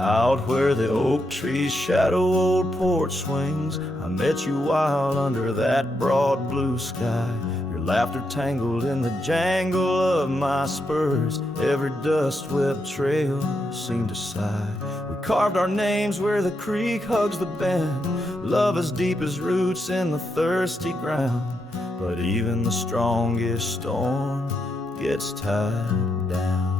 Out where the oak trees shadow old porch swings, I met you wild under that broad blue sky. Your laughter tangled in the jangle of my spurs. Every dust-swept trail seemed to sigh. We carved our names where the creek hugs the bend. Love as deep as roots in the thirsty ground. But even the strongest storm gets tied down.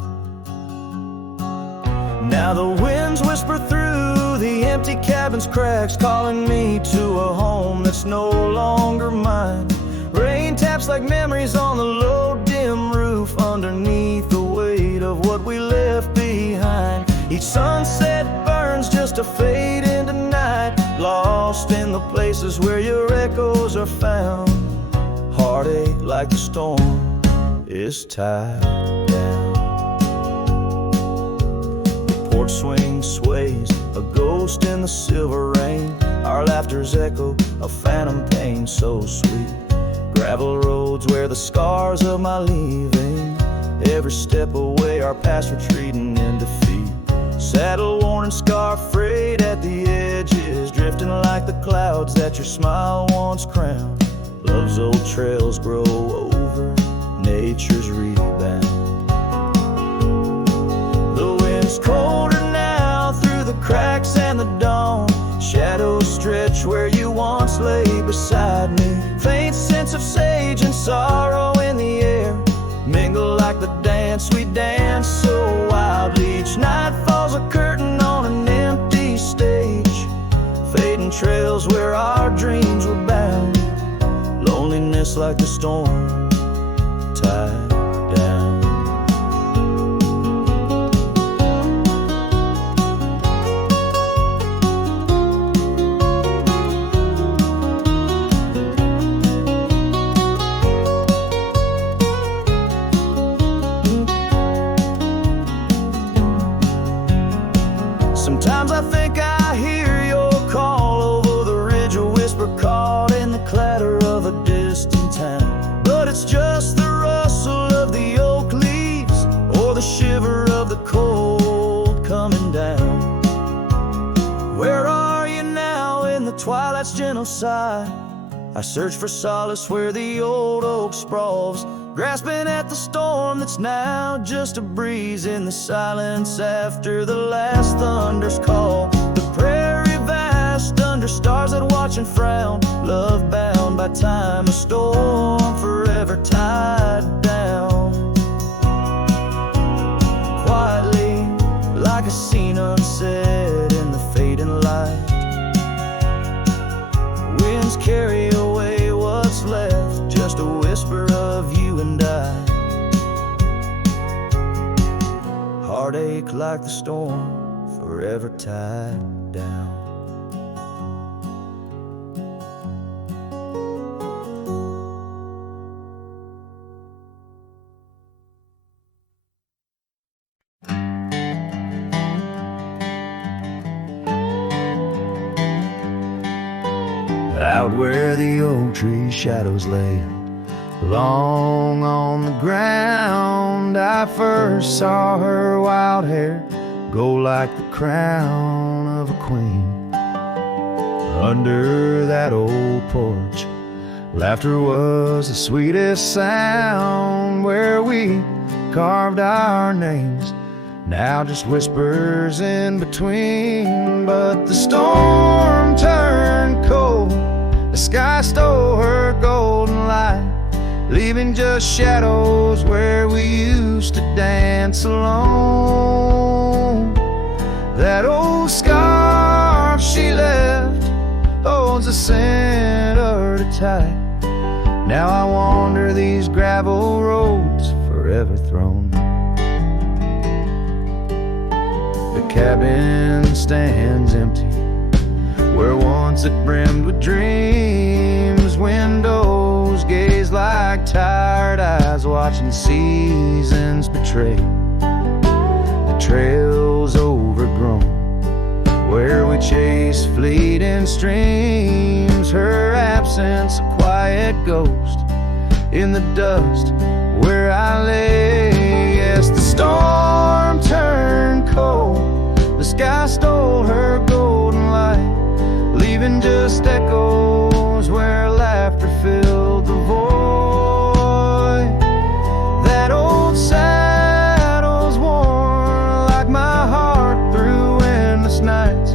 Now the winds whisper through the empty cabin's cracks, calling me to a home that's no longer mine. Rain taps like memories on the low, dim roof, underneath the weight of what we left behind. Each sunset burns just to fade into night, lost in the places where your echoes are found. Heartache like the storm is tied down. Porch swing sways, a ghost in the silver rain. Our laughter's echo, a phantom pain so sweet. Gravel roads where the scars of my leaving. Every step away, our past retreating in defeat. Saddle worn and scar frayed at the edges, drifting like the clouds that your smile once crowned. Love's old trails grow over nature's rebound. The wind's colder now through the cracks and the dawn. Shadows stretch where you once lay beside me. Faint sense of sage and sorrow in the air mingle like the dance we dance so wildly. Each night falls a curtain on an empty stage, fading trails where our dreams were bound. Loneliness like the storm tied down. Sometimes I think I hear your call over the ridge, a whisper caught in the clatter of a distant town. But it's just the rustle of the oak leaves, or the shiver of the cold coming down. Where are you now in the twilight's gentle sigh? I search for solace where the old oak sprawls, grasping at the storm that's now just a breeze in the silence after the last thunder's call. The prairie vast under stars that watch and frown, love bound by time, a storm forever tied down. Quietly, like a scene unsaid in the fading light, winds carry away what's left, just a whisper of you and I. Heartache like the storm, forever tied down. Out where the oak tree shadows lay long on the ground, I first saw her wild hair go like the crown of a queen. Under that old porch, laughter was the sweetest sound. Where we carved our names, now just whispers in between. But the storm turned cold, the sky stole her golden light, leaving just shadows where we used to dance alone. That old scarf she left holds a scent of her tight. Now I wander these gravel roads forever thrown. The cabin stands empty where once it brimmed with dreams. Windows gaze like tired eyes watching seasons betray. The trail's overgrown where we chase fleeting streams. Her absence a quiet ghost in the dust where I lay. Yes, the storm turned cold, the sky sky stole her golden light, leaving just echoes where laughter filled the void. That old saddle's worn like my heart through endless nights.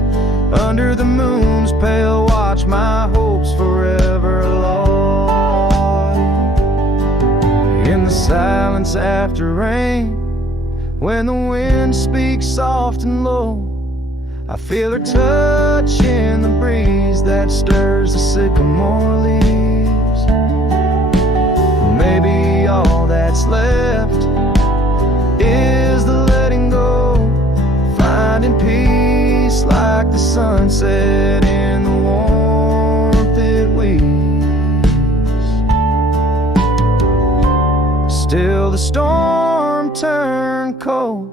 Under the moon's pale watch, my hopes forever lost. In the silence after rain, when the wind speaks soft and low, I feel her touch in the breeze that stirs the sycamore leaves. Maybe all that's left is the letting go, finding peace like the sunset in the warmth it weaves. Still the storm turned cold,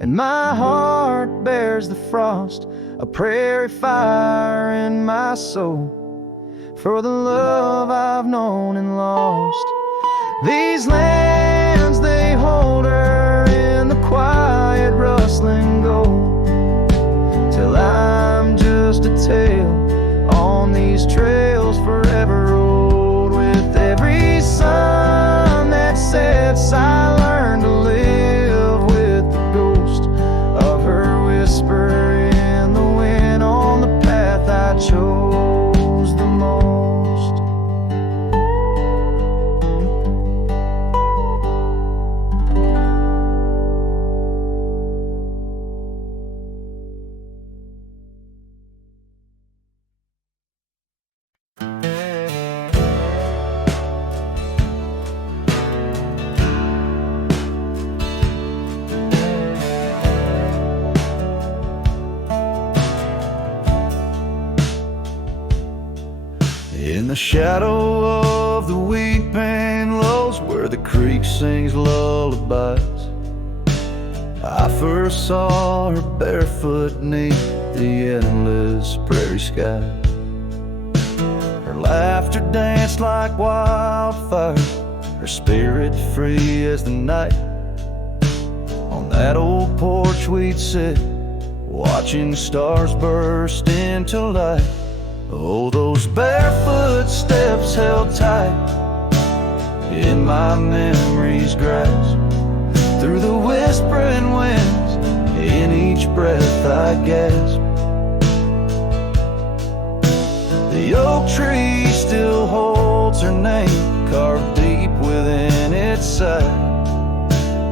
and my heart bears the frost, a prairie fire in my soul, for the love I've known and lost. These lands, they hold her in the quiet rustling gold, till I'm just a tale on these trails forever old. With every sun that sets, I learn to live with the ghost of her whisper in the wind on the path I chose the most. In the shadow of the weeping willows, where the creek sings lullabies, I first saw her barefoot neath the endless prairie sky. Her laughter danced like wildfire, her spirit free as the night. On that old porch we'd sit, watching stars burst into light. Oh, those barefoot steps held tight in my memory's grasp. Through the whispering winds, in each breath I gasp. The oak tree still holds her name, carved deep within its side,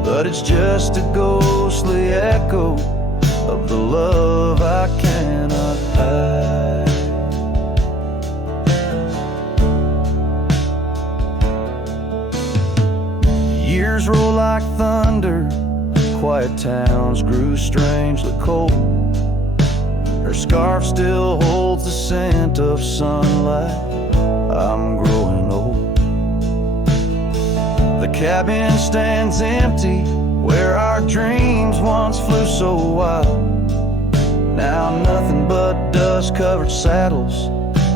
but it's just a ghostly echo of the love I cannot hide. Years roll like thunder, quiet towns grew strangely cold. Her scarf still holds the scent of sunlight, I'm growing old. The cabin stands empty, where our dreams once flew so wild. Now nothing but dust-covered saddles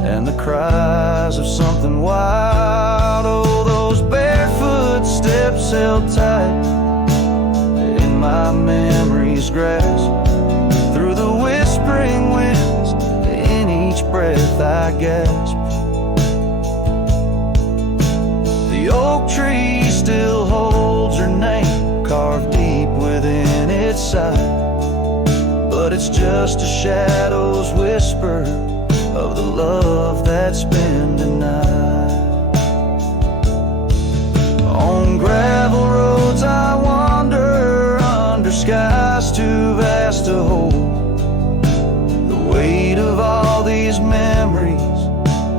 and the cries of something wild. Oh, those barefoot steps held tight in my memory's grasp. Through the whispering winds, in each breath I gasp. The oak tree still holds her name, carved deep within its side, but it's just a shadow's whisper of the love that's been denied. On gravel roads I wander, under skies too vast to hold, the weight of all these memories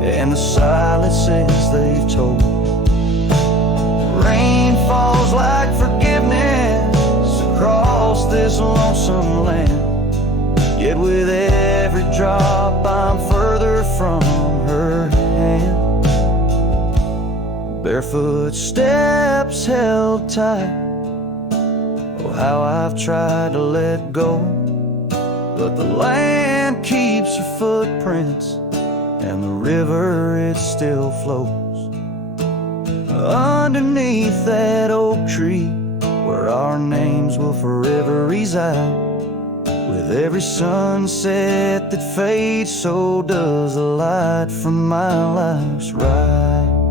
and the silences they've told. Rain falls like forgiveness across this lonesome land, yet with every drop I'm further from her hand. Barefoot steps held tight, oh how I've tried to let go, but the land keeps her footprints and the river it still flows. Underneath that oak tree, where our names will forever reside, with With every sunset that fades, so does the light from my life's ride.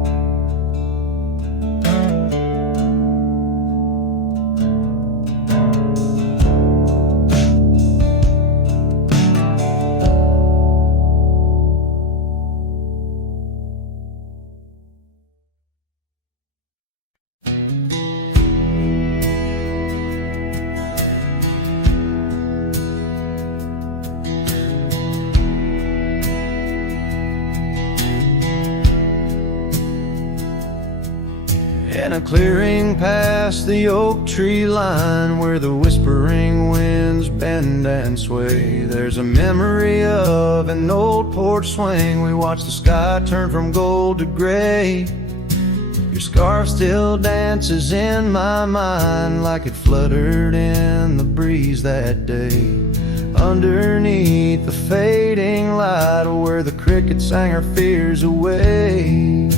In a clearing past the oak tree line, where the whispering winds bend and sway, there's a memory of an old porch swing. We watched the sky turn from gold to gray. Your scarf still dances in my mind, like it fluttered in the breeze that day. Underneath the fading light, where the cricket sang her fears away.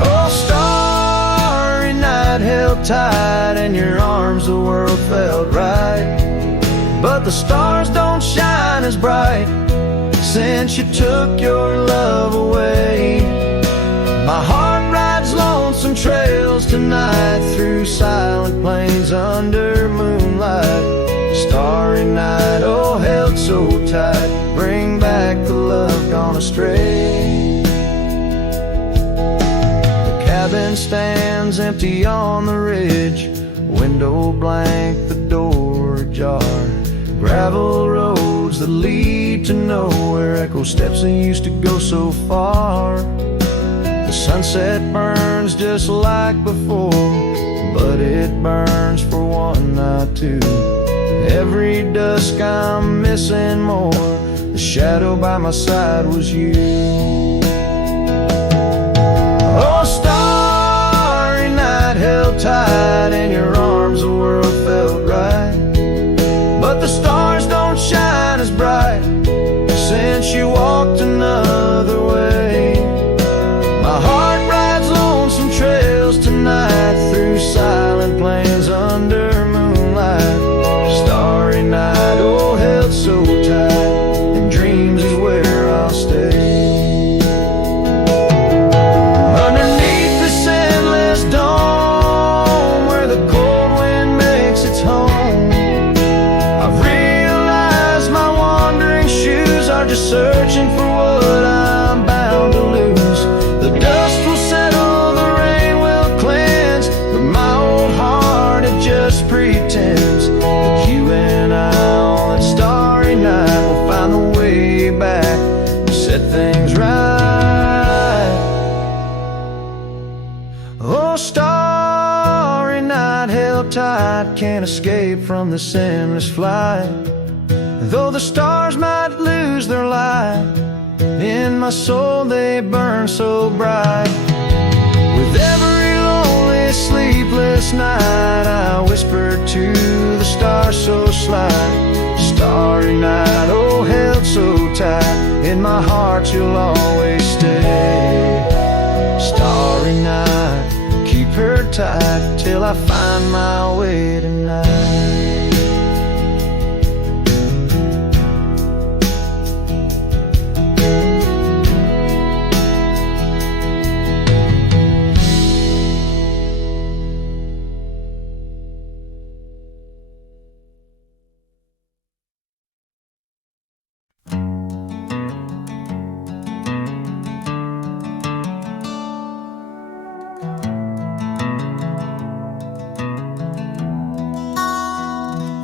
Oh, starry night, held tight in your arms, the world felt right. But the stars don't shine as bright since you took your love away. My heart rides lonesome trails tonight, through silent plains under moonlight. Starry night, oh, held so tight, bring back the love gone astray. Cabin stands empty on the ridge, window blank, the door ajar. Gravel roads that lead to nowhere, echo steps that used to go so far. The sunset burns just like before, but it burns for one, not two. Every dusk I'm missing more, the shadow by my side was you. Oh, starry night, held tight in your arms, the world felt right. But the stars don't shine as bright since you walked another way. My heart rides lonesome trails tonight, through silent plains under moonlight. Starry night, oh, held so tight, and dreams is where I'll stay. Just searching for what I'm bound to lose. The dust will settle, the rain will cleanse, but my old heart, it just pretends that you and I on that starry night will find the way back and set things right. Oh, starry night, held tight, can't escape from this endless flight. Though the stars might lose their light, in my soul they burn so bright. With every lonely, sleepless night, I whisper to the stars so slight. Starry night, oh, held so tight, in my heart you'll always stay. Starry night, keep her tight till I find my way tonight.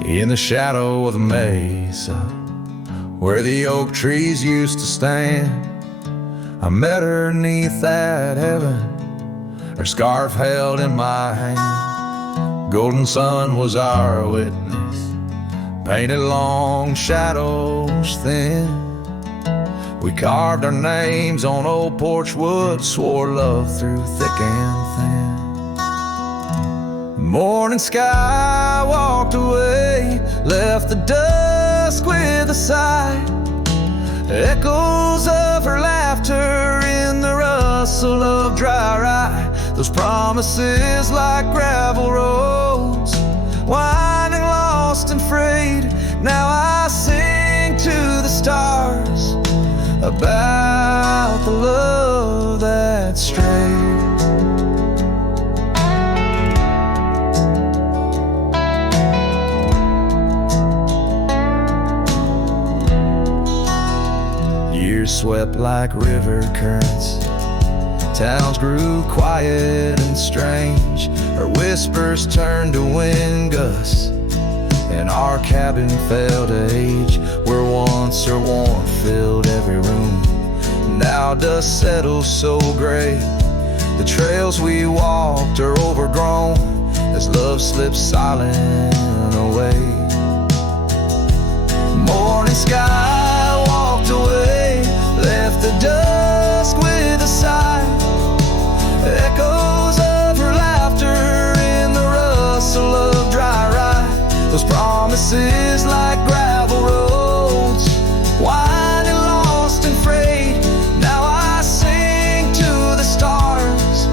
In the shadow of the mesa, where the oak trees used to stand, I met her neath that heaven, her scarf held in my hand. Golden sun was our witness, painted long shadows thin. We carved our names on old porch wood, swore love through thick and thin. Morning sky walked away, left the dusk with a sigh. Echoes of her laughter in the rustle of dry rye. Those promises like gravel roads, winding lost lost and frayed. Now I sing to the stars about the love that strayed. Years swept like river currents, towns grew quiet and strange. Her whispers turned to wind gusts, and our cabin fell to age. Where once her warmth filled every room, now dust settles so gray. The trails we walked are overgrown as love slips silent away. Morning sky walked away, left the dusk with a sigh. Echoes of her laughter in the rustle of dry rye. Those promises like gravel roads, winding lost and frayed. Now I sing to the stars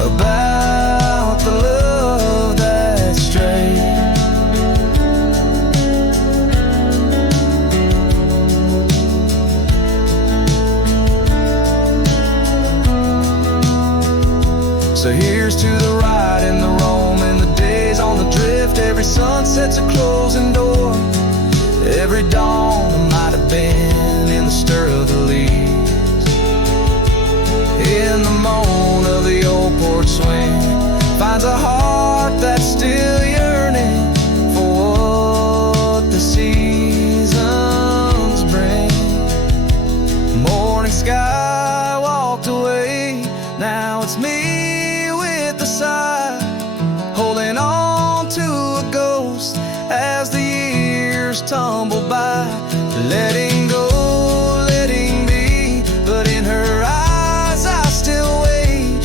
about the love that strayed. So here's to the ride and the roam and the days on the drift. Every sunset's a closing door, every dawn that might have been in the stir of the leaves. In the moan of the old porch swing finds a heart that's still yearning for what the seasons bring. Morning sky walked away, now it's me side, holding on to a ghost as the years tumble by. Letting go, letting be, but in her eyes I still wait,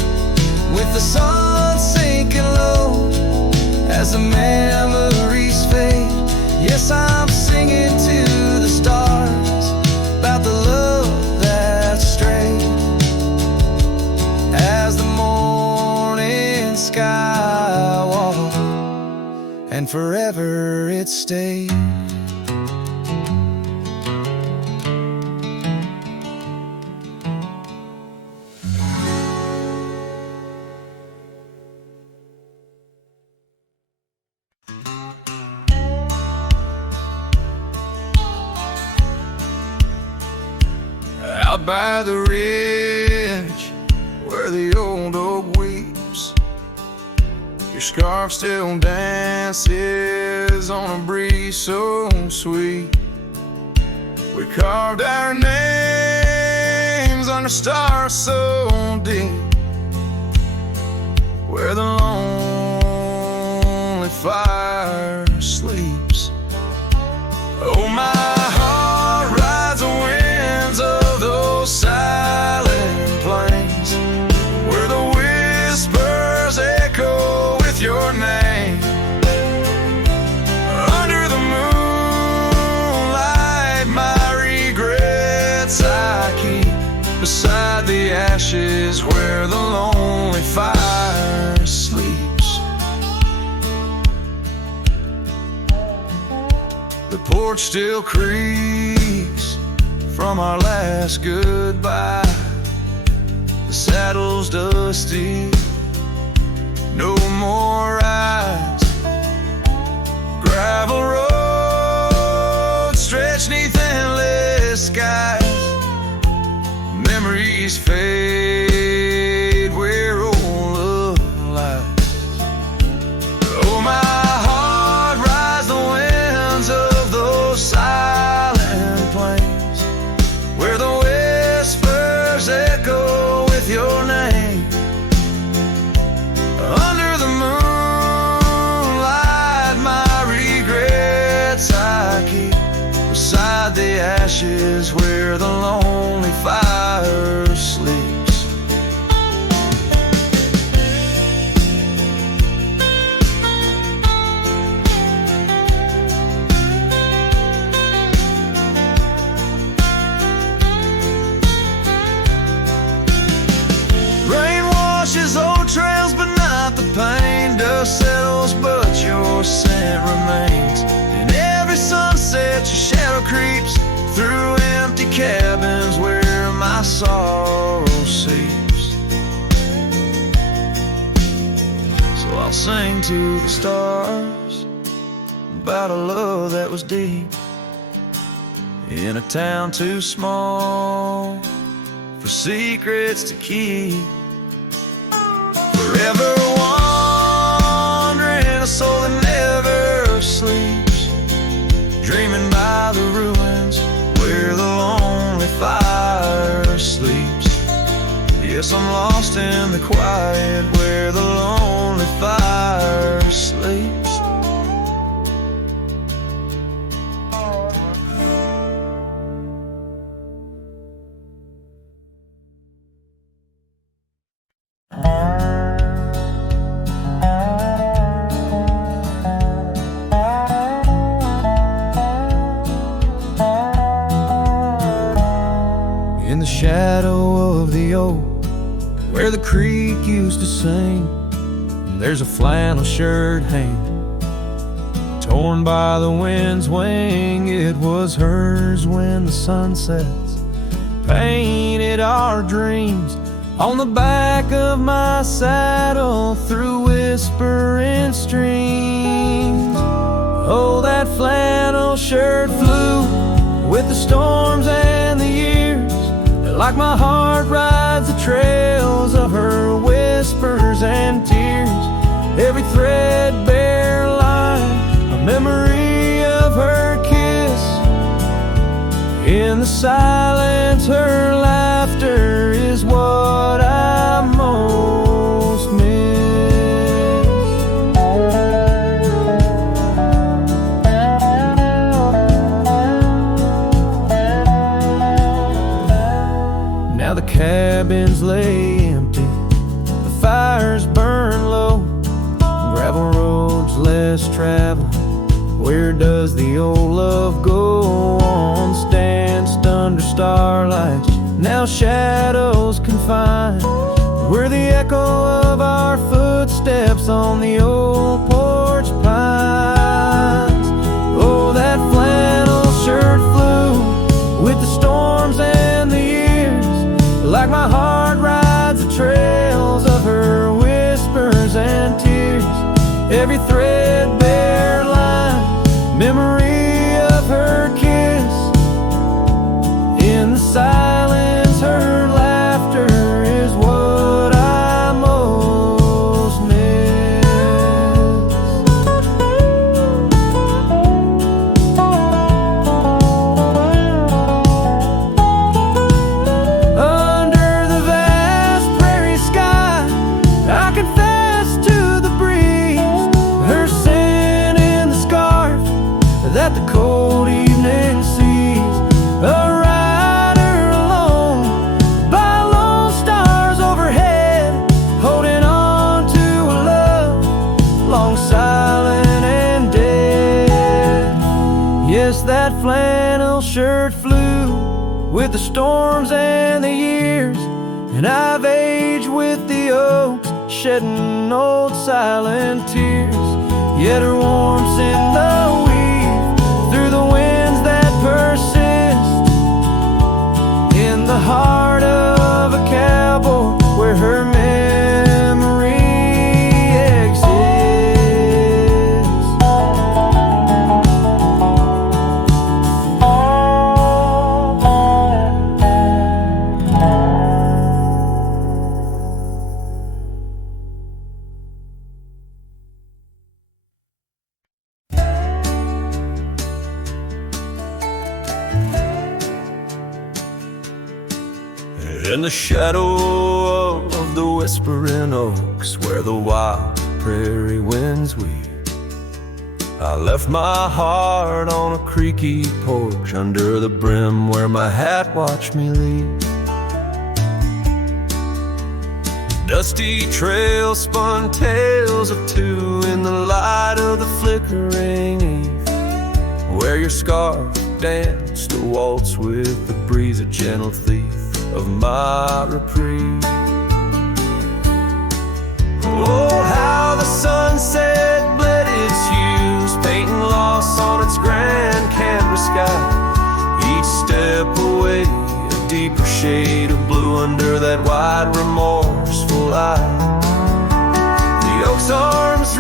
with the sun sinking low as the memories fade. Yes, I'm singing to the stars about the love that strayed. As the sky walked, and forever it stayed. Out by the ridge where the old oak weeps, your scarf still dances on a breeze so sweet. We carved our names under stars so deep, where the lonely fire sleeps. Oh, my heart rides the winds of those silent plains, where the whispers echo your name. Under the moonlight, my regrets I keep beside the ashes where the lonely fire sleeps. The porch still creaks from our last goodbye. The saddle's dusty, no more rides. Gravel roads stretch neath endless skies. Memories fade where old love lies. Oh, my heart rides the winds of those silent plains, where the whispers echo with your name. Under the moon sing to the stars about a love that was deep in a town too small for secrets to keep. Forever wandering, a soul that never sleeps, dreaming by the ruins where the lonely fire sleeps. Yes, I'm lost in the quiet where the lonely fire sleeps. In the shadow of the oak where the creek used to sing, there's a flannel shirt hanging, torn by the wind's wing. It was hers when the sun sets painted our dreams on the back of my saddle through whispering streams. Oh, that flannel shirt flew with the storms and the years, like my heart rides the trails of her whispers and tears. Every threadbare line, a memory of her kiss. In the silence, her laughter is what I most miss. Now the cabins lay empty, the fires burn low, gravel roads less traveled. Where does the old love go on? Danced under starlights, now shadows confined. We're the echo of our footsteps on the old porch pines. Oh, that flannel shirt flew with the storms and the years, like my heart rides the trails of her whispers and tears. Every threadbare line, memory of her kiss. In the silence, her laughter is what I most miss. Under the vast prairie sky, I confess to the breeze, her scent in the scarf that the cold evening sees. A rider alone by lone stars overhead, holding on to a love long silent and dead. Yes, that flannel shirt flew with the storms and the years, and I've aged with the oaks, shedding old silent tears. Yet her warmth's in the weave, through the winds that persist. In the heart of a cowboy where her memory exists. In the shadow of the whispering oaks where the wild prairie winds weep, I left my heart on a creaky porch under the brim where my hat watched me leave. Dusty trail spun tales of two in the light of the flickering eve, where your scarf danced a waltz with the breeze, a gentle thief of my reprieve. Oh, how the sunset bled its hues, painting loss on its grand canvas sky. Each step away, a deeper shade of blue under that wide remorseful eye. The oak's arms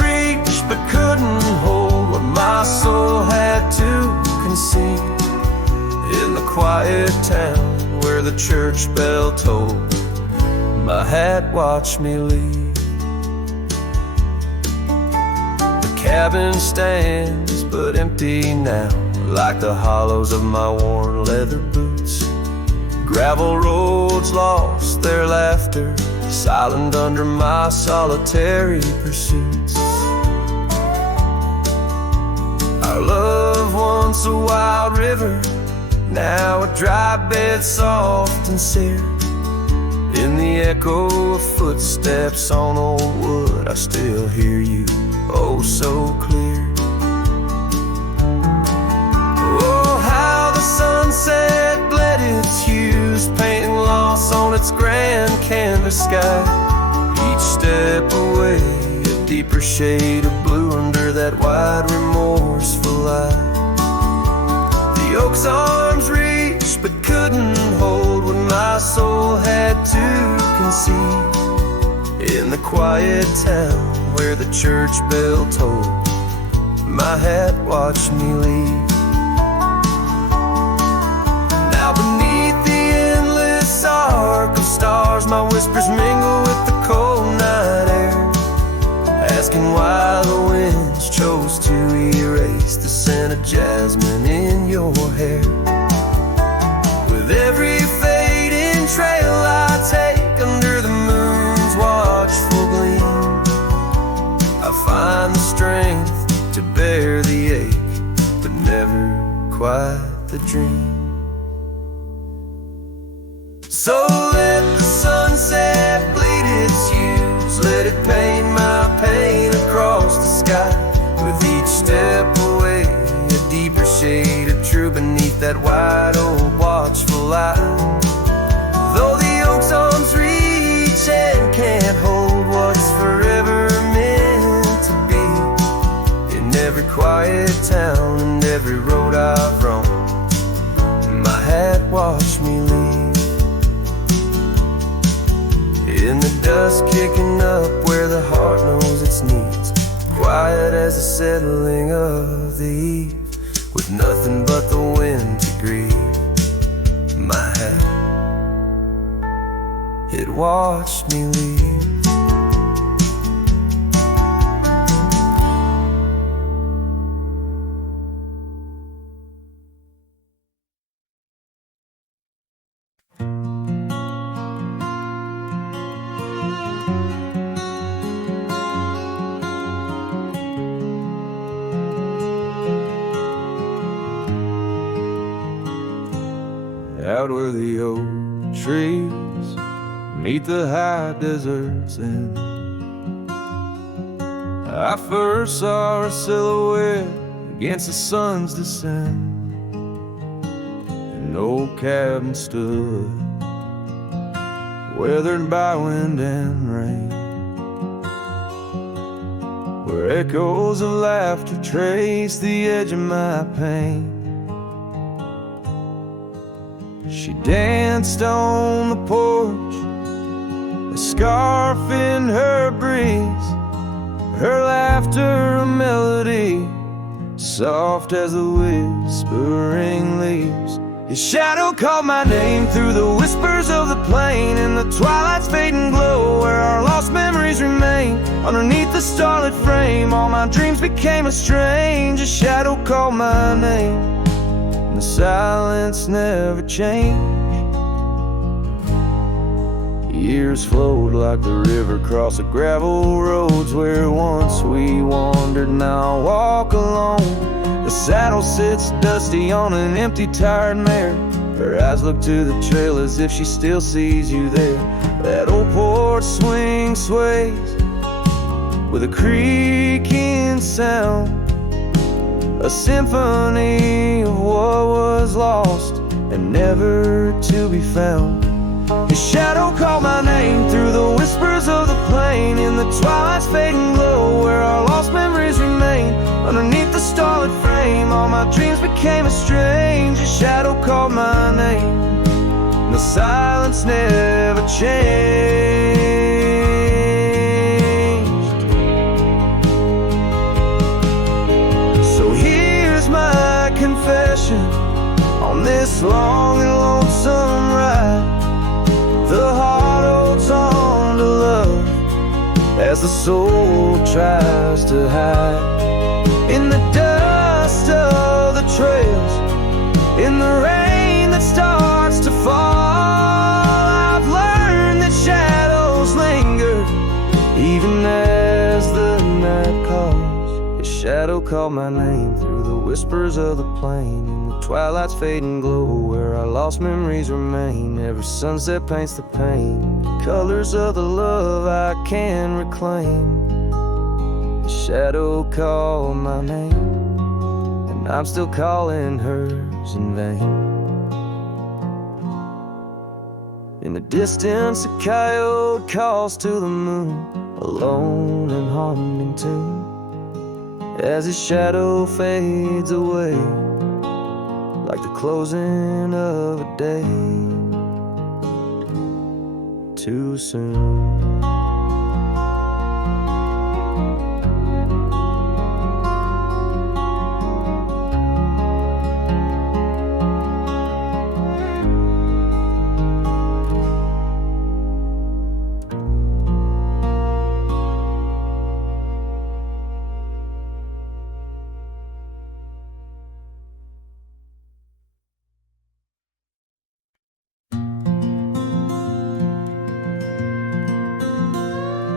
the church bell tolled. My hat watched me leave. The cabin stands but empty now, like the hollows of my worn leather boots. Gravel roads lost their laughter, silent under my solitary pursuits. Our love, once a wild river, now a dry bed soft and sere. In the echo of footsteps on old wood, I still hear you, oh so clear. Oh, how the sunset bled its hues, painting loss on its grand canvas sky. Each step away, a deeper shade of blue under that wide remorseful eye. The oak's arms reached but couldn't hold what my soul had to conceive. In the quiet town where the church bell tolled, my hat watched me leave. Now beneath the endless arc of stars, my whispers mingle with the cold night air, asking why the winds chose to erase the scent of jasmine in your hair. With every fading trail I take under the moon's watchful gleam, I find the strength to bear the ache, but never quite the dream. So let the sunset bleed its hues, let it paint my pain across the sky. With each step away, a deeper shade of true beneath that wide old watchful eye. Though the oak's arms reach and can't hold what's forever meant to be, in every quiet town and every road I've roamed, my hat watched me leave. In the dust kicking up where the heart knows its needs, quiet as the settling of the eve, with nothing but the wind to grieve. My hat, it watched me leave. Out where the oak trees meet the high deserts end, I first saw her silhouette against the sun's descent. An old cabin stood, weathered by wind and rain, where echoes of laughter traced the edge of my pain. She danced on the porch, a scarf in her breeze, her laughter a melody, soft as the whispering leaves. His shadow called my name through the whispers of the plain, in the twilight's fading glow where our lost memories remain. Underneath the starlit frame, all my dreams became a strange. A shadow called my name, the silence never changed. Years flowed like the river across the gravel roads where once we wandered, now I walk alone. The saddle sits dusty on an empty, tired mare. Her eyes look to the trail as if she still sees you there. That old porch swing sways with a creaking sound, a symphony of what was lost and never to be found. His shadow called my name through the whispers of the plain, in the twilight's fading glow where our lost memories remain. Underneath the starlit frame, all my dreams became a strange. His shadow called my name, and the silence never changed. So here's my confession on this long and lonesome ride. as the soul tries to hide in the dust of the trails, in the rain that starts to fall. I've learned that shadows linger even as the night calls. A shadow called my name through the whispers of the plain, in the twilight's fading glow where our lost memories remain. Every sunset paints the pain, colors of the love I can reclaim. A shadow called my name, and I'm still calling hers in vain. In the distance, a coyote calls to the moon, a lone and haunting tune, as his shadow fades away like the closing of a day too soon.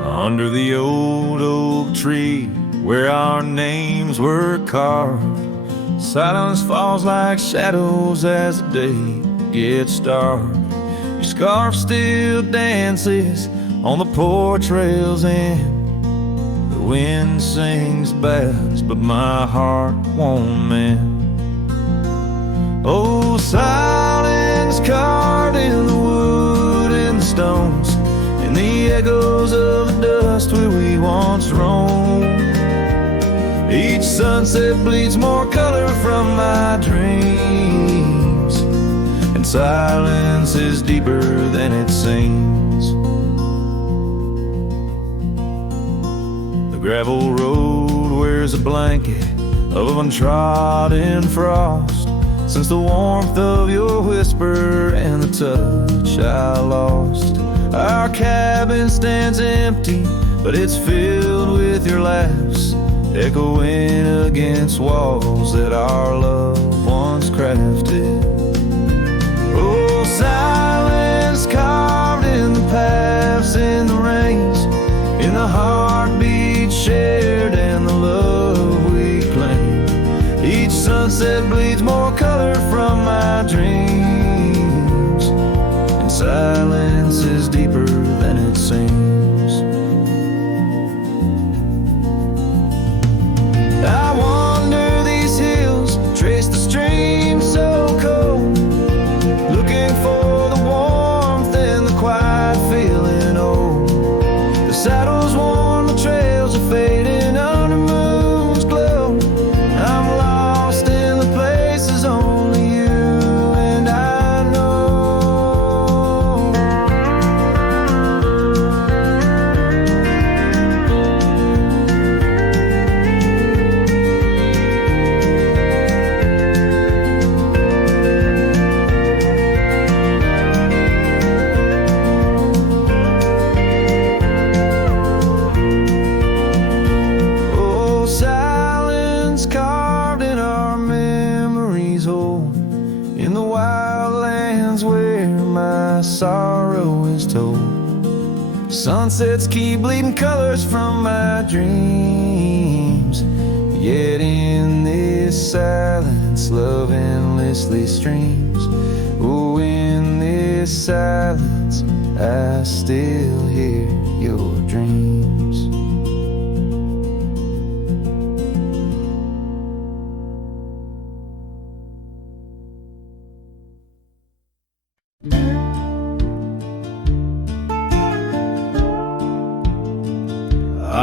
Under the old oak tree where our names were carved, silence falls like shadows as the day gets dark. Your scarf still dances on the porch rails and the wind sings bass, but my heart won't mend. Oh, silence carved in the wood and the stones, and the echoes of the dust where we once roamed. Each sunset bleeds more color from my dreams, and silence is deeper than it seems. The gravel road wears a blanket of untrodden frost, since the warmth of your whisper and the touch I lost. Our cabin stands empty, but it's filled with your laughs, echoing against walls that our love once crafted. Oh, silence carved in the paths, in the rains, in the heartbeat shared and the love we claim. Each sunset bleeds more color from my dreams, and silence is deeper than it seems. I wander these hills, trace the stream so cold, looking for the warmth and the quiet feeling old. The saddle's worn, the trails are fading under moon's glow. I'm lost in the places only you and I know. Oh, silence carved in our memories hold, in the wild lands where my sorrow is told. Sunsets keep bleeding colors from my dreams, yet in this silence love endlessly streams. Oh, in this silence I still hear your dreams.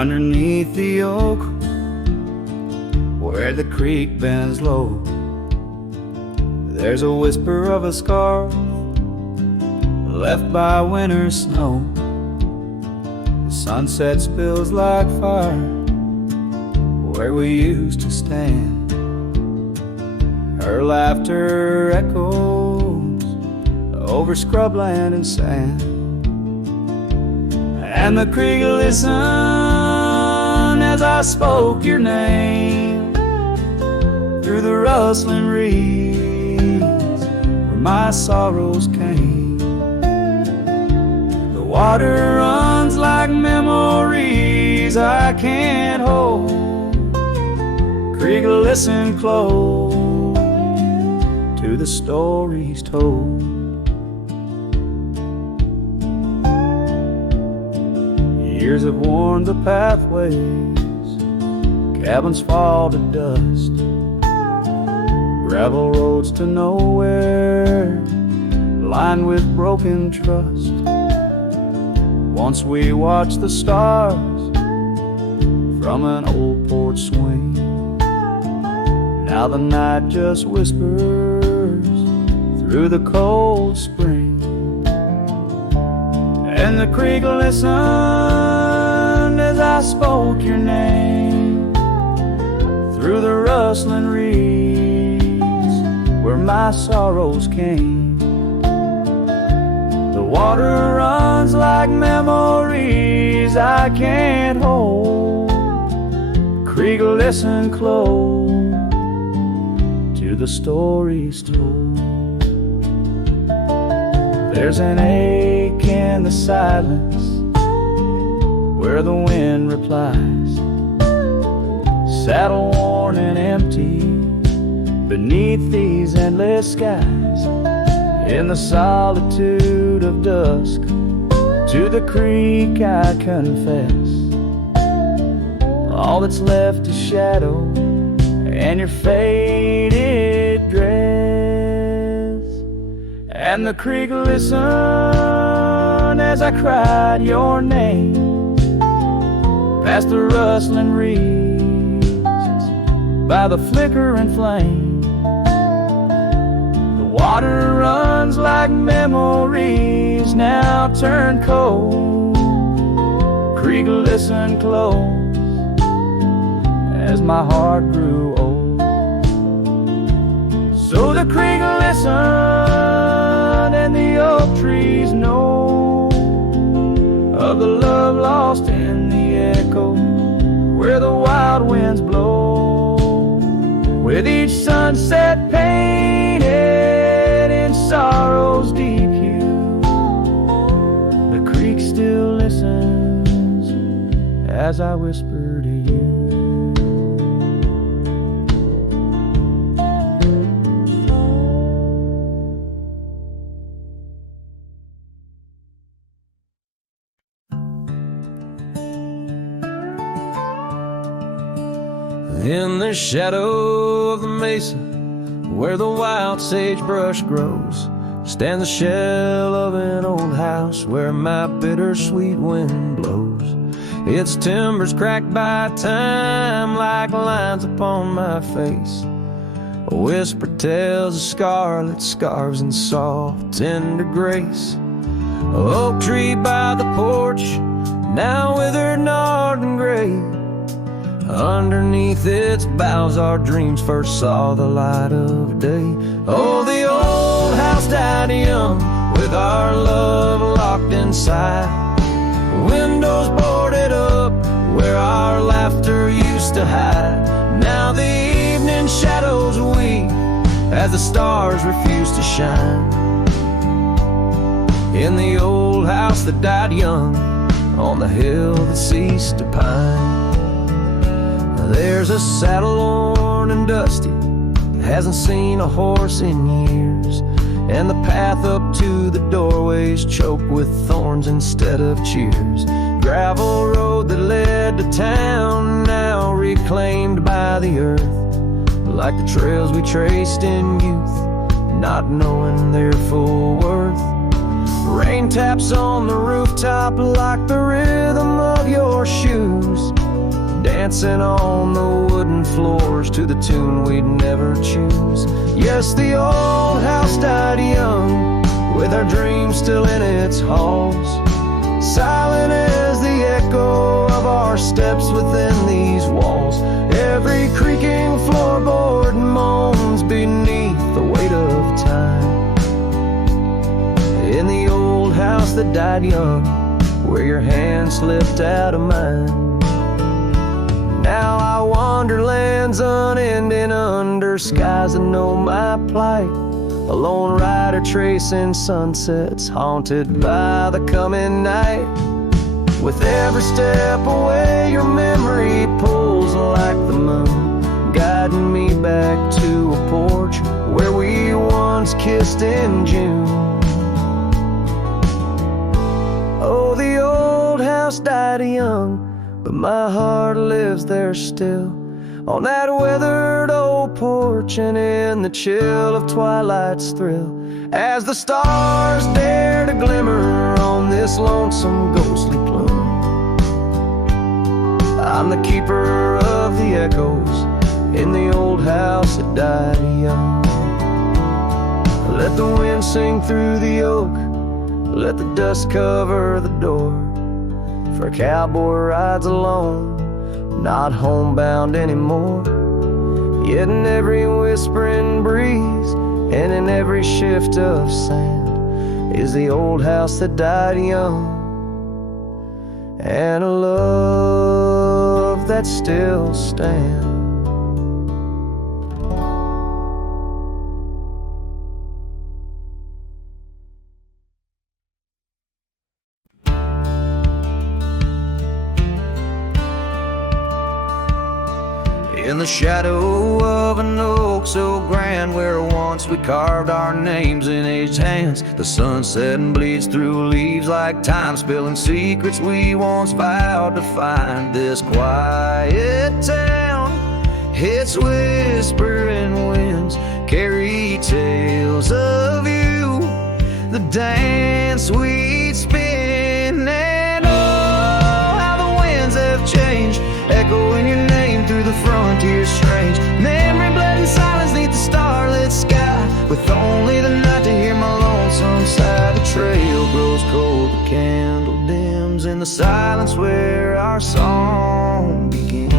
Underneath the oak, where the creek bends low, there's a whisper of a scar left by winter's snow. The sunset spills like fire where we used to stand. Her laughter echoes over scrubland and sand. And the creek listened as I spoke your name through the rustling reeds where my sorrows came. The water runs like memories I can't hold. Creek, listen close to the stories told. Years have worn the pathways, cabins fall to dust, gravel roads to nowhere, lined with broken trust. Once we watched the stars from an old porch swing. Now the night just whispers through the cold spring. And the creek listened as I spoke your name through the rustling reeds where my sorrows came. The water runs like memories I can't hold. Creek, listen close to the stories told. There's an ache in the silence where the wind replies, saddle worn and empty beneath these endless skies. In the solitude of dusk, to the creek I confess, all that's left is shadow and your faded dress. And the creek listened as I cried your name past the rustling reeds by the flickering flame. The water runs like memories now turned cold. Creek, listen close as my heart grew old. So the creek listened and the oak trees know of the love lost in the echo where the wild winds blow, with each sunset painted in sorrow's deep hue. The creek still listens as I whisper to you. In the shadow of the mesa, where the wild sagebrush grows, stands the shell of an old house where my bittersweet wind blows. Its timbers cracked by time like lines upon my face. A whisper tells of scarlet scarves and soft, tender grace. A oak tree by the porch, now withered, gnarled, and gray. Underneath its boughs our dreams first saw the light of day. Oh, the old house died young with our love locked inside. Windows boarded up where our laughter used to hide. Now the evening shadows weep as the stars refuse to shine. In the old house that died young on the hill that ceased to pine. There's a saddle worn and dusty, hasn't seen a horse in years, and the path up to the doorway's choked with thorns instead of cheers. Gravel road that led to town, now reclaimed by the earth, like the trails we traced in youth, not knowing their full worth. Rain taps on the rooftop like the rhythm of your shoes, dancing on the wooden floors to the tune we'd never choose. Yes, the old house died young, with our dreams still in its halls, silent as the echo of our steps within these walls. Every creaking floorboard moans beneath the weight of time. In the old house that died young, where your hand slipped out of mine. Now I wander lands unending under skies that know my plight, a lone rider tracing sunsets haunted by the coming night. With every step away your memory pulls like the moon, guiding me back to a porch where we once kissed in June. Oh, the old house died young, but my heart lives there still, on that weathered old porch and in the chill of twilight's thrill, as the stars dare to glimmer on this lonesome ghostly plume. I'm the keeper of the echoes in the old house that died young. Let the wind sing through the oak, let the dust cover the door, for a cowboy rides alone, not homebound anymore. Yet in every whispering breeze and in every shift of sand is the old house that died young, and a love that still stands. In the shadow of an oak so grand, where once we carved our names in aged hands, the sunset bleeds through leaves like time, spilling secrets we once vowed to find. This quiet town, its whispering winds carry tales of you, the dance we'd spin, and oh, how the winds have changed, echoing your name through the frontier strange. Memory bled in silence neath the starlit sky, with only the night to hear my lonesome sigh. The trail grows cold, the candle dims in the silence where our song begins.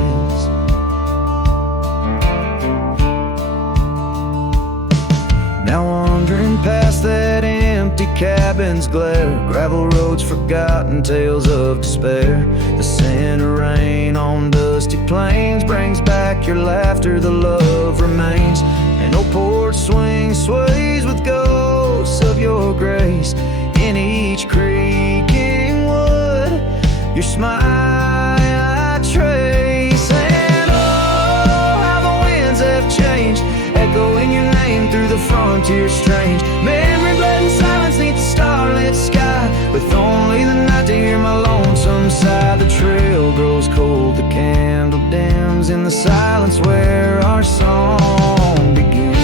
Now wandering past that empty cabin's glare, gravel roads forgotten, tales of despair. The scent of rain on dusty plains brings back your laughter, the love remains. An old porch swing sways with ghosts of your grace in each creaking wood. Your smile I trace, and oh, how the winds have changed, echoing your name through the frontier strange. Memory bled in silence neath the starlit sky, with only the night to hear my lonesome sigh. The trail grows cold, the candle dims in the silence where our song begins.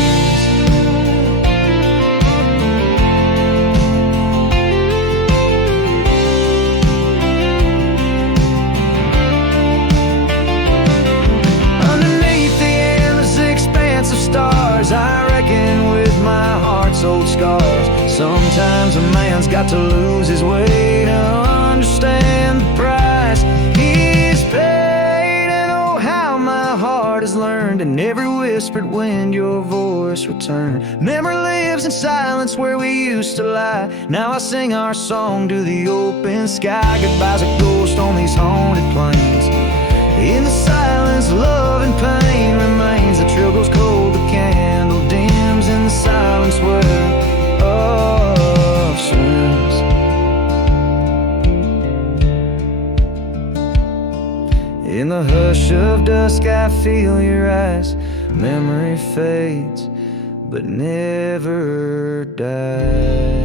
Underneath the endless expanse of stars, I reckon with my heart's old scars. Sometimes a man's got to lose his way to understand the price he's paid. And oh, how my heart has learned in every whispered wind your voice returned. Memory lives in silence where we used to lie. Now I sing our song to the open sky. Goodbye's a ghost on these haunted plains. In the silence, love and pain remains. The trail goes cold, the candle dims in the silence where love swims. In the hush of dusk I feel your eyes. Memory fades but never dies.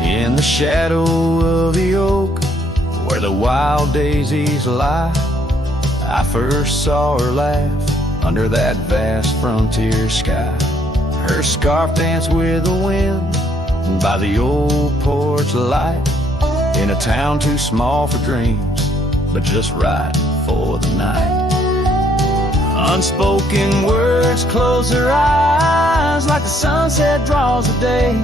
In the shadow of the oak, where the wild daisies lie, I first saw her laugh under that vast frontier sky. Her scarf danced with the wind by the old porch light, in a town too small for dreams, but just right for the night. Unspoken words close her eyes like the sunset draws the day.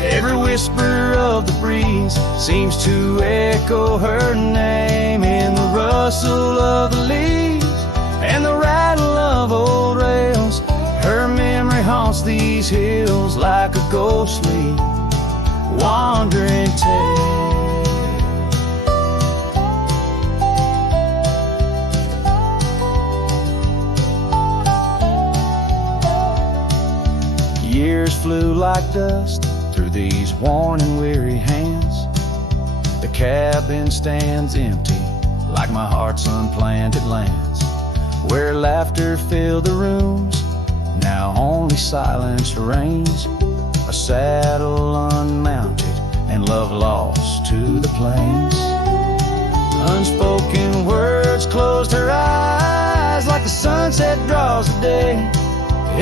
Every whisper of the breeze seems to echo her name in the rustle of the leaves and the rattle of old rails. Her memory haunts these hills like a ghostly wandering tale. Years flew like dust through these worn and weary hands. The cabin stands empty like my heart's unplanted lands. Where laughter filled the rooms, now only silence reigns. A saddle unmounted and love lost to the plains. Unspoken words closed her eyes like the sunset draws the day.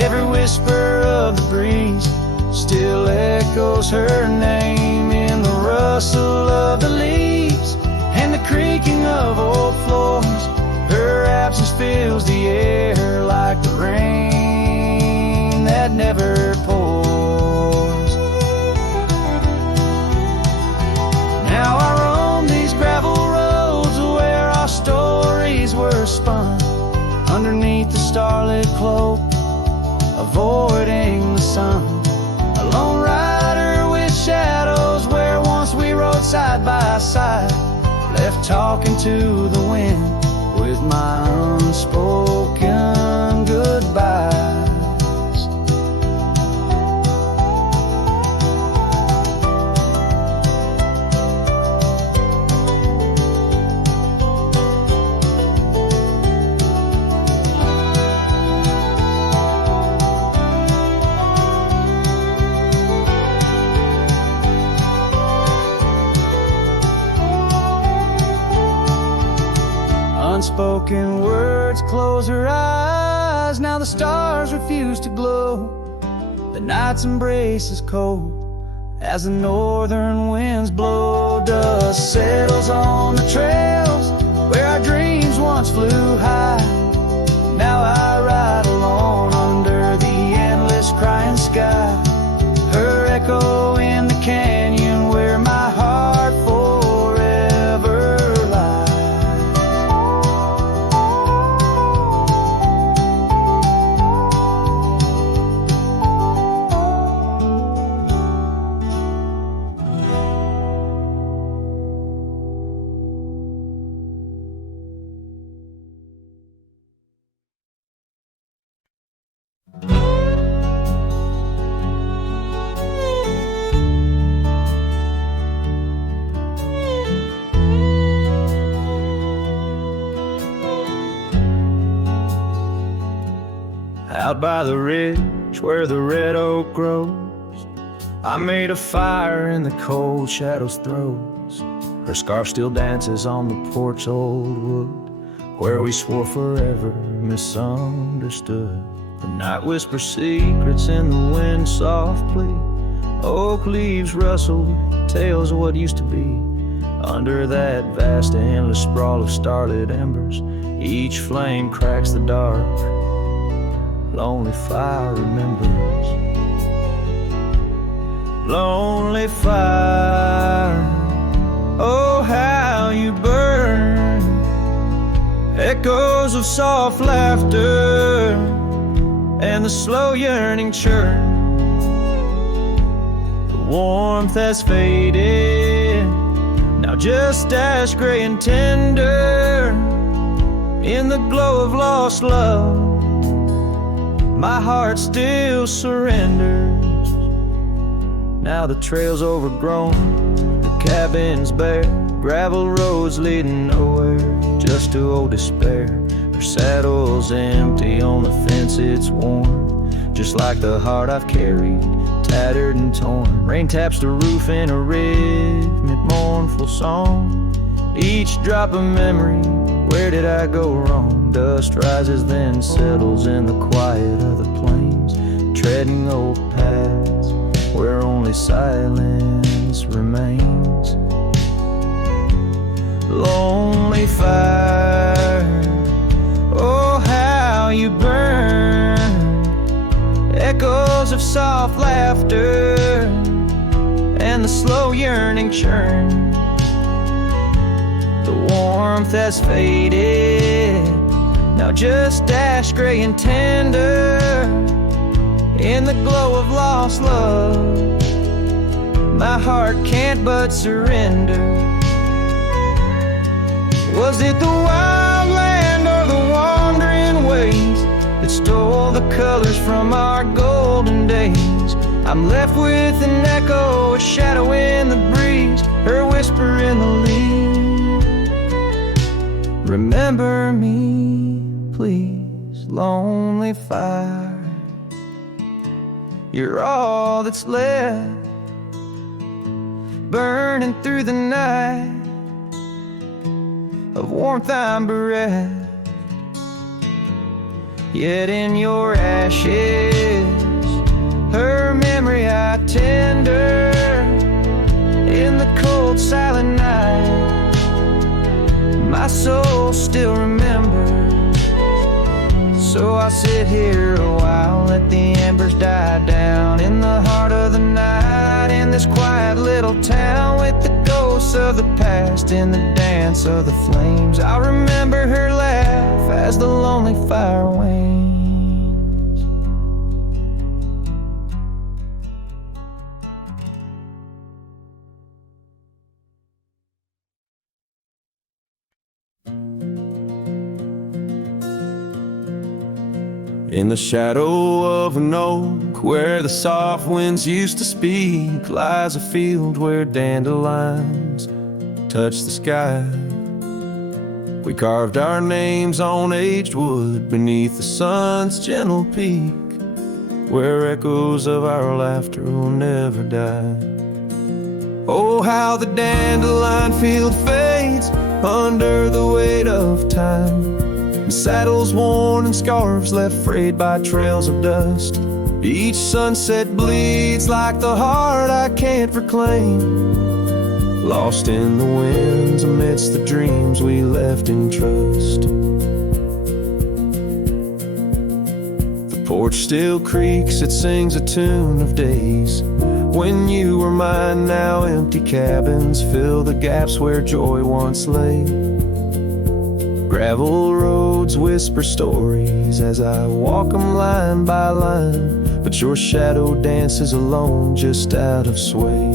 Every whisper of the breeze still echoes her name in the rustle of the leaves and the creaking of old floors. Her absence fills the air like the rain that never pours. Now I roam these gravel roads where our stories were spun, underneath the starlit cloak, avoiding the sun. A lone rider with shadows where once we rode side by side, left talking to the wind with my unspoken goodbyes. Unspoken words close her eyes. Now the stars refuse to glow. The night's embrace is cold as the northern winds blow. Dust settles on the trails where our dreams once flew high. Now I ride alone under the endless crying sky. Her echo in the canyon where my heart forever lies. Out by the ridge where the red oak grows, I made a fire in the cold shadows throes. Her scarf still dances on the porch old wood, where we swore forever misunderstood. The night whispers secrets in the wind softly. Oak leaves rustle, tales of what used to be. Under that vast endless sprawl of starlit embers, each flame cracks the dark. Lonely fire remembers. Lonely fire, oh how you burn. Echoes of soft laughter and the slow yearning churn. The warmth has faded, now just ash gray and tender. In the glow of lost love, my heart still surrenders. Now the trail's overgrown, the cabin's bare, gravel roads leading nowhere, just to old despair. Her saddle's empty, on the fence it's worn, just like the heart I've carried, tattered and torn. Rain taps the roof in a rhythmic, mournful song. Each drop of memory, where did I go wrong? Dust rises then settles in the quiet of the plains, treading old paths where only silence remains. Lonely fire, oh how you burn. Echoes of soft laughter the slow yearning churn. The warmth has faded, now just ash gray and tender. In the glow of lost love, my heart can't but surrender. Was it the wild land or the wandering ways that stole the colors from our golden days? I'm left with an echo, a shadow in the breeze, her whisper in the leaves. Remember me, please, lonely fire. You're all that's left, burning through the night, of warmth I'm bereft. Yet in your ashes, her memory I tender. In the cold silent night, my soul still remembers. So I sit here a while, let the embers die down in the heart of the night, in this quiet little town, with the ghosts of the past in the dance of the flames. I remember her laugh as the lonely fire wanes. In the shadow of an oak, where the soft winds used to speak, lies a field where dandelions touch the sky. We carved our names on aged wood beneath the sun's gentle peak, where echoes of our laughter will never die. Oh, how the dandelion field fades under the weight of time, and saddles worn and scarves left frayed by trails of dust. Each sunset bleeds like the heart I can't reclaim, lost in the winds amidst the dreams we left in trust. The porch still creaks, it sings a tune of days when you were mine. Now empty cabins fill the gaps where joy once lay. Gravel roads whisper stories as I walk them line by line, but your shadow dances alone just out of sway.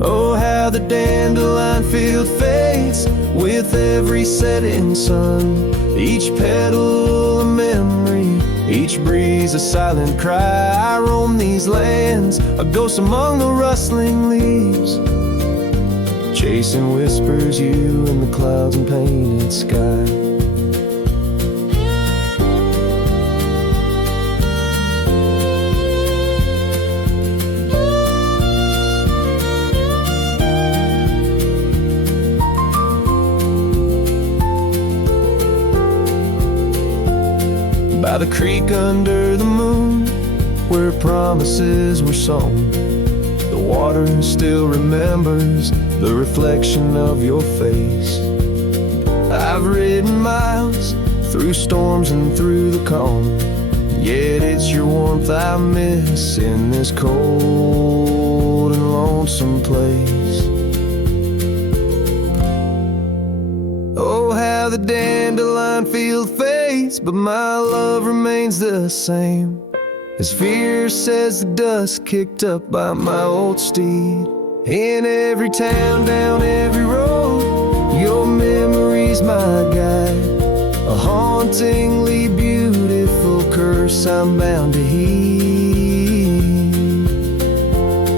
Oh, how the dandelion field fades with every setting sun, each petal a memory, each breeze a silent cry. I roam these lands, a ghost among the rustling leaves, chasing whispers, you in the clouds and painted sky. By the creek under the moon, where promises were sown, the water still remembers the reflection of your face. I've ridden miles through storms and through the calm, yet it's your warmth I miss in this cold and lonesome place. Oh, how the dandelion field fades, but my love remains the same, as fierce as the dust kicked up by my old steed. In every town, down every road, your memory's my guide, a hauntingly beautiful curse I'm bound to heed.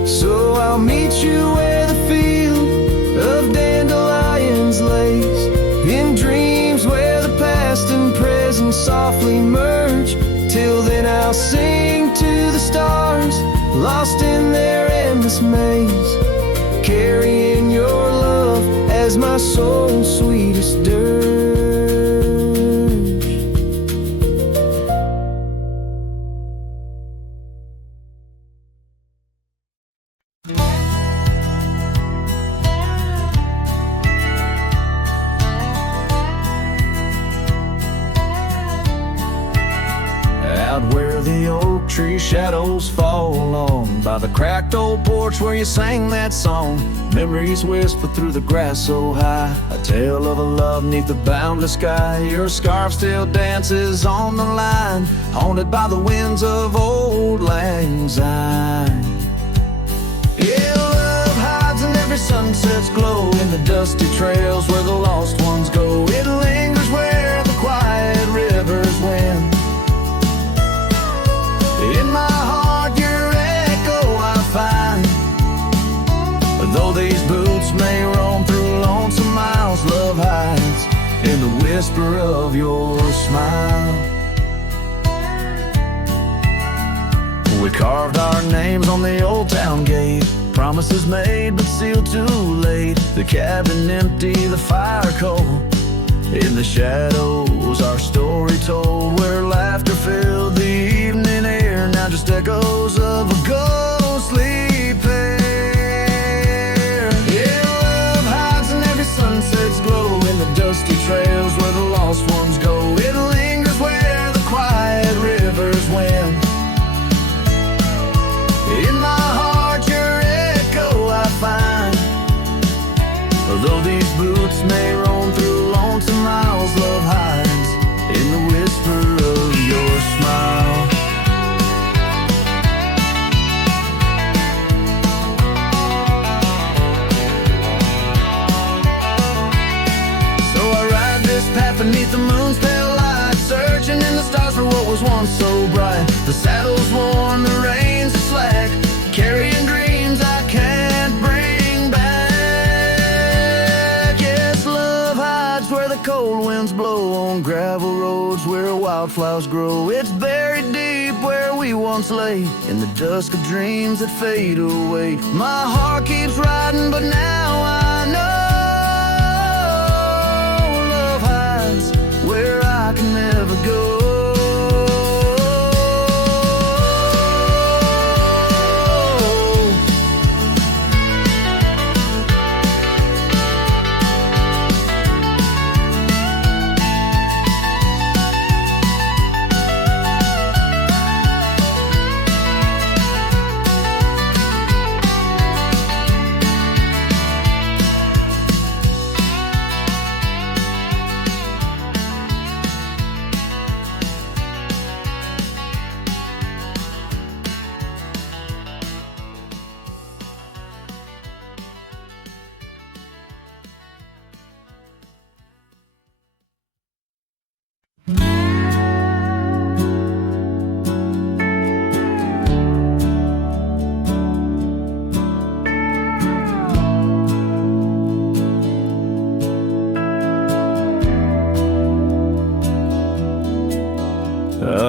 So I'll meet you where the field of dandelions lays, in dreams where the past and present softly merge. Till then I'll sing to the stars, lost in their endless maze, carrying your love as my soul's sweetest dirge. Out where the oak tree shadows fall on by the cracked old porch where you sang that song. Memories whisper through the grass so high, a tale of a love neath the boundless sky. Your scarf still dances on the line, haunted by the winds of old lang syne. Yeah, love hides in every sunset's glow, in the dusty trails where the lost ones go. It lingers where the quiet rivers win. In my heart your echo I find, though these boots may roam through lonesome miles, love hides in the whisper of your smile. We carved our names on the old town gate, promises made but sealed too late. The cabin empty, the fire cold, in the shadows our story told, where laughter filled the evening air, now just echoes of a ghostly pair. Yeah, love hides in every sunset's glow, in the dusty trails where the lost ones go. It lingers where the quiet rivers win. In my heart your echo I find, although these boots may roam through lonesome miles, love hides in the whisper of your smile. So I ride this path beneath the moon's pale light, searching in the stars for what was once so bright. The saddle's worn, the reins are slack, carrying dreams I can't bring back. Yes, love hides where the cold winds blow, on gravel roads where wildflowers grow. It's buried deep where we once lay, in the dusk of dreams that fade away. My heart keeps riding, but now I know love hides where I can never go.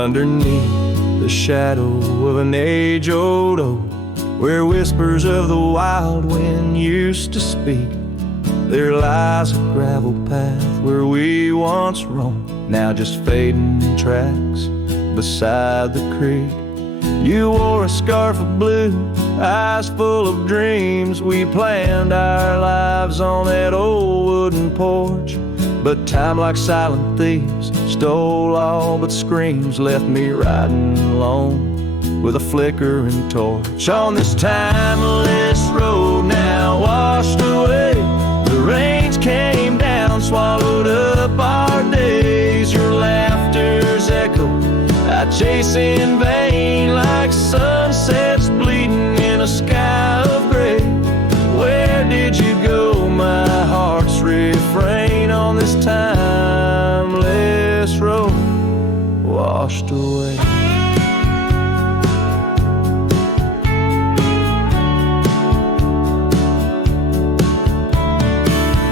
Underneath the shadow of an age-old oak, where whispers of the wild wind used to speak, there lies a gravel path where we once roamed, now just fading tracks beside the creek. You wore a scarf of blue, eyes full of dreams. We planned our lives on that old wooden porch, but time, like silent thieves, stole all but screams, left me riding alone with a flickering torch. On this timeless road now washed away, the rains came down, swallowed up our days. Your laughter's echo I chase in vain, like sunsets bleeding in a sky of gray. Where did you go, my heart's refrain, on this timeless road washed away?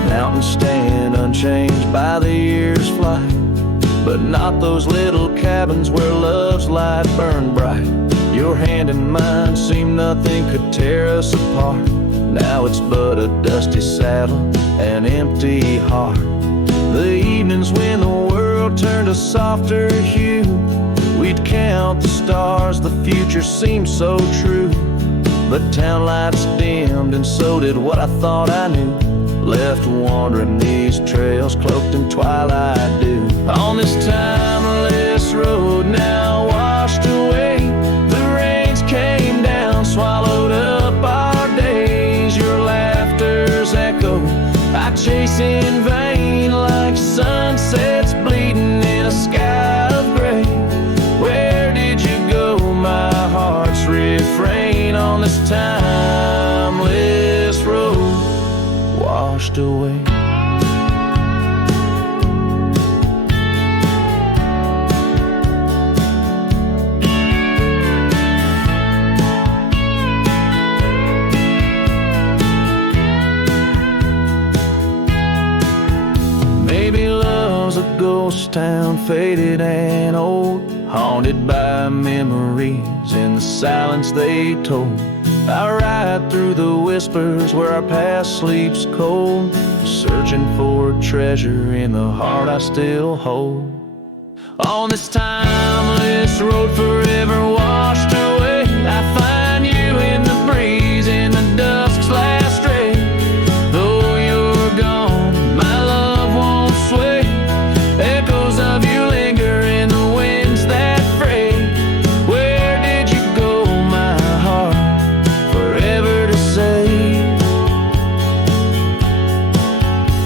Mountains stand unchanged by the year's flight, but not those little cabins where love's light burned bright. Your hand in mine seemed nothing could tear us apart. Now it's but a dusty saddle, an empty heart. The evenings when the world turned a softer hue, we'd count the stars, the future seemed so true. But town lights dimmed, and so did what I thought I knew. Left wandering these trails, cloaked in twilight dew. On this timeless road now washed away, the rains came down, swallowed chasing in vain like sunsets bleeding in a sky of gray. Where did you go, my heart's refrain on this timeless road, washed away. Maybe love's a ghost town, faded and old, haunted by memories in the silence they told. I ride through the whispers where our past sleeps cold, searching for a treasure in the heart I still hold. On this timeless road forever washed away, I find you in the breeze, in the dusk's last ray. Though you're gone, my love won't sway. Echoes of you linger in the winds that fray. Where did you go, my heart, forever to say?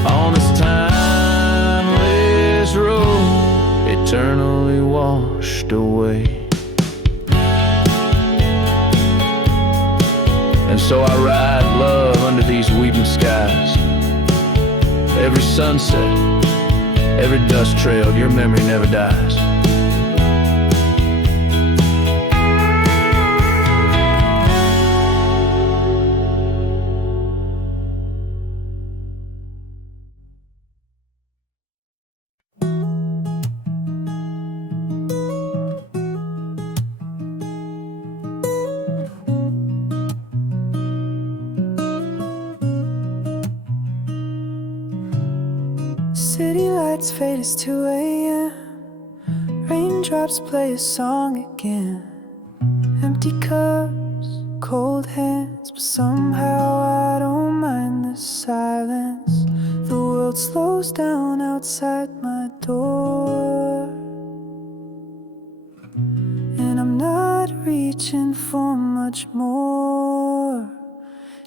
On this timeless road, eternally washed away. And so I ride love under these weeping skies. Every sunset, every dust trail, your memory never dies. City lights fade as 2 a.m. Raindrops play a song again. Empty cups, cold hands, but somehow I don't mind the silence. The world slows down outside my door, and I'm not reaching for much more.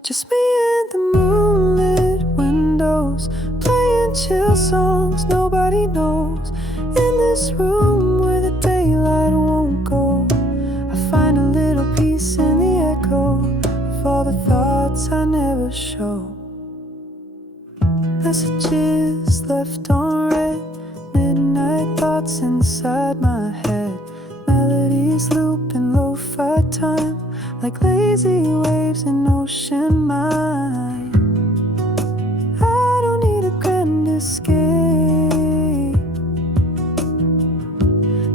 Just me and the moonlit windows, playing chill songs nobody knows. In this room where the daylight won't go, I find a little peace in the echo of all the thoughts I never show. Messages left on read, midnight thoughts inside my head. Melodies loop in lo-fi time, like lazy waves in ocean mind. I don't need a grand escape,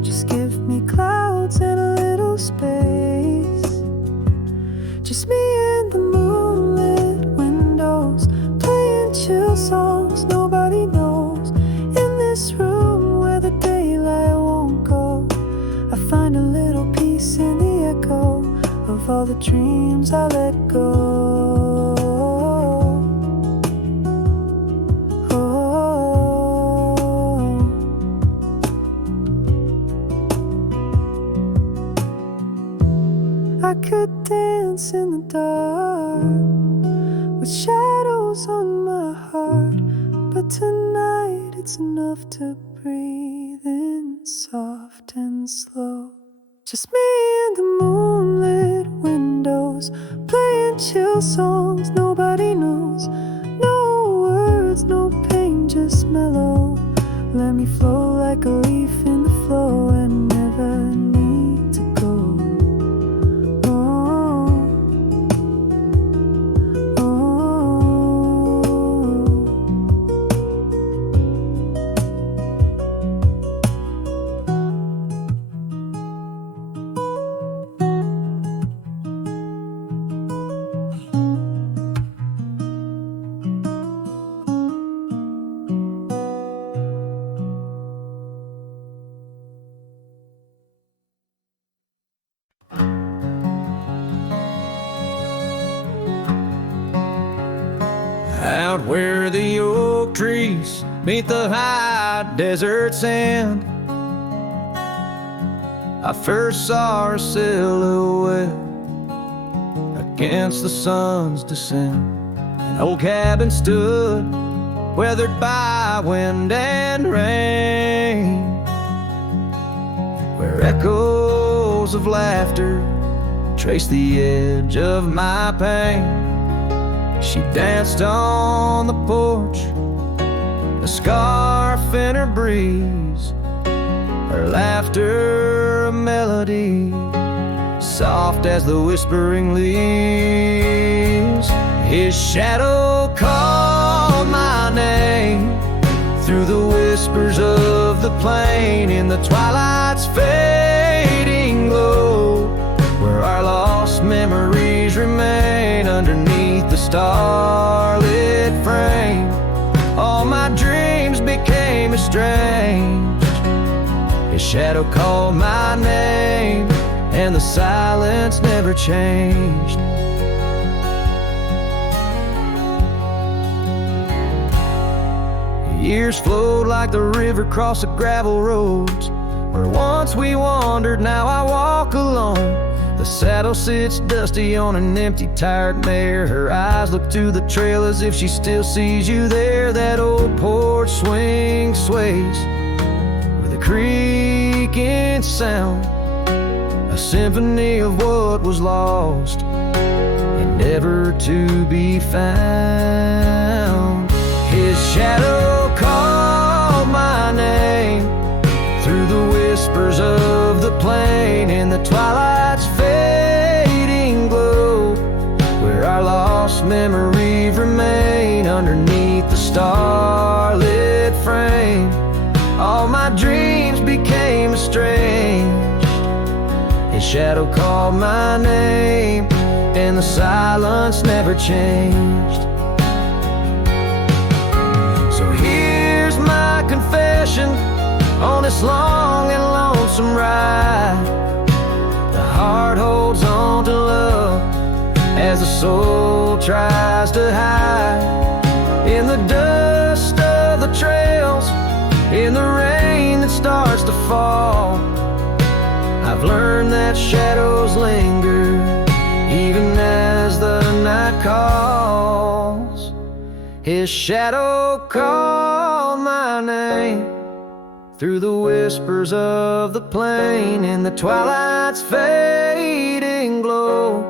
just give me clouds and a little space. Just me and the moonlit windows, playing chill songs nobody knows. In this room where the daylight won't go, I find a little peace in the echo of all the dreams I let go. I could dance in the dark with shadows on my heart, but tonight it's enough to breathe in soft and slow. Just me and the moonlit windows, playing chill songs nobody knows. No words, no pain, just mellow. Let me flow like a leaf in the flow and never need to go. Out where the oak trees meet the high desert sand, I first saw her silhouette against the sun's descent. An old cabin stood weathered by wind and rain, where echoes of laughter trace the edge of my pain. She danced on the porch, a scarf in her breeze, her laughter a melody, soft as the whispering leaves. His shadow called my name through the whispers of the plain, in the twilight's fading glow, where our lost memories remain underneath the starlit frame. All my dreams became estranged. His shadow called my name, and the silence never changed. Years flowed like the river across the gravel roads, where once we wandered, now I walk alone. The saddle sits dusty on an empty, tired mare. Her eyes look to the trail as if she still sees you there. That old porch swing sways with a creaking sound, a symphony of what was lost and never to be found. His shadow called my name through the whispers of the plain, in the twilight's fading glow, where our lost memories remain underneath the starlit frame. All my dreams became estranged. His shadow called my name, and the silence never changed. So here's my confession on this long and lonesome ride. The heart holds on to love as the soul tries to hide in the dust of the trails, in the rain that starts to fall. I've learned that shadows linger even as the night calls. His shadow called my name through the whispers of the plain, in the twilight's fading glow,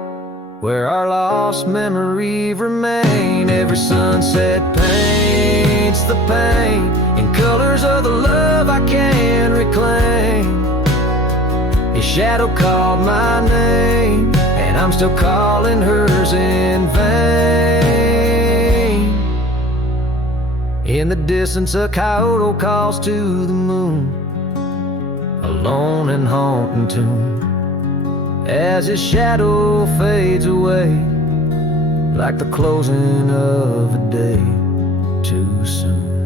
where our lost memories remain. Every sunset paints the pain in colors of the love I can't reclaim. His shadow called my name, and I'm still calling hers in vain. In the distance, a coyote calls to the moon, a lone and haunting tune, as his shadow fades away like the closing of a day too soon.